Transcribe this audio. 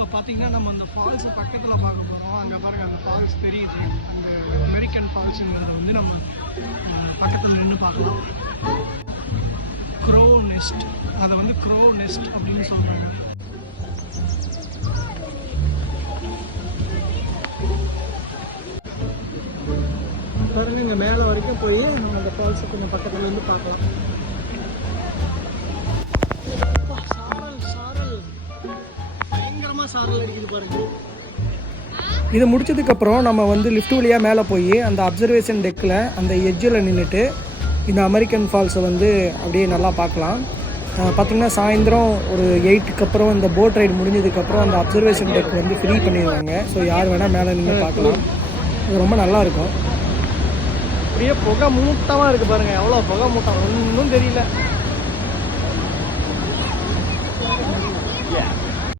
இப்போ பார்த்தீங்கன்னா நம்ம அந்த ஃபால்ஸை பக்கத்தில் பார்க்க போகிறோம். அங்கே பாருங்கள் அந்த ஃபால்ஸ் தெரியுது. அந்த அமெரிக்கன் ஃபால்ஸுங்கிறத வந்து நம்ம பக்கத்தில் நின்று பார்க்கலாம். க்ரோ நெஸ்ட், அதை வந்து க்ரோ நெஸ்ட் அப்படின்னு சொல்கிறாங்க. பாருங்கள் இங்கே மேலே வரைக்கும் போய் நம்ம அந்த ஃபால்ஸை கொஞ்சம் பக்கத்தில் இருந்து பார்க்கலாம். சாரல் அடிக்குது பாருங்க. இது முடிச்சதுக்கப்புறம் நம்ம வந்து லிஃப்ட் வழியாக மேலே போய் அந்த அப்சர்வேஷன் டெக்கில் அந்த எட்ஜில் நின்றுட்டு இந்த அமெரிக்கன் ஃபால்ஸை வந்து அப்படியே நல்லா பார்க்கலாம். பார்த்திங்கன்னா சாயந்தரம் ஒரு 8க்கு அப்புறம் இந்த போட் ரைடு முடிஞ்சதுக்கப்புறம் அந்த அப்சர்வேஷன் டெக் வந்து ஃப்ரீ பண்ணிடுவாங்க. ஸோ யார் வேணால் மேலே நின்று பார்க்கலாம். இது ரொம்ப நல்லாயிருக்கும். அப்படியே புகை மூட்டமாக இருக்குது பாருங்கள். எவ்வளோ புகை மூட்டம் ஒன்றும் தெரியல.